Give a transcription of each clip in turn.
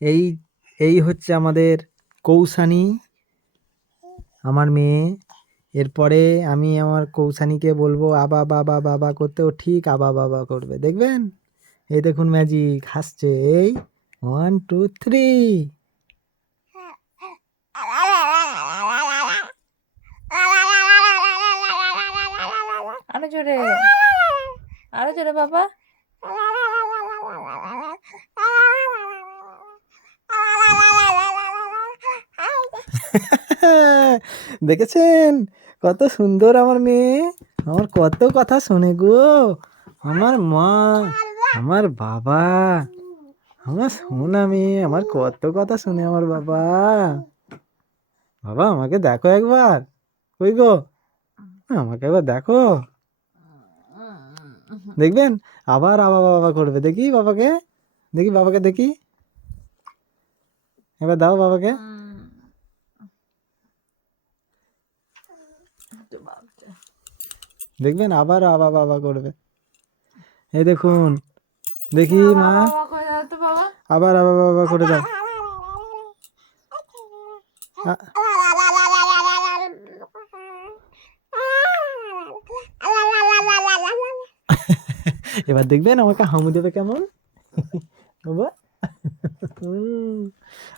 এই এই হচ্ছে আমাদের কৌশানী, আমার মেয়ে। এরপরে আমি আমার কৌশানীকে বলবো আবা বাবা বাবা করতে, ও ঠিক আবা বাবা করবে, দেখবেন। এই দেখুন ম্যাজিক হাসছে। এই 1 2 3। আরো জোরে, আরো জোরে বাবা। দেখেছেন কত সুন্দর আমার মেয়ে, আমার কত কথা শোনে গো। আমার মা, আমার বাবা, আমার সোনা মেয়ে, আমার কত কথা শুনে আমার বাবা। বাবা আমাকে দেখো একবার, কই গো, আমাকে একবার দেখো। দেখবেন আবার আবা বাবা করবে, দেখি বাবাকে, দেখি বাবাকে, দেখি এবার দাও বাবাকে। দেখবেন আবার আবা বাবা করবে। এই দেখুন, দেখি মা, আবার আবা বাবা করে দাও। এবার দেখবেন আমাকে হামু দেবে কেমন বাবা।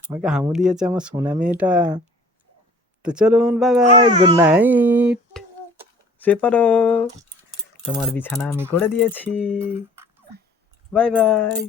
আমাকে হামু দিয়েছে আমার সোনা মেয়েটা। তো চলুন, বাই বাই, গুড নাইট। শুয়ে পড়ো, তোমার বিছানা আমি করে দিয়েছি। Bye bye.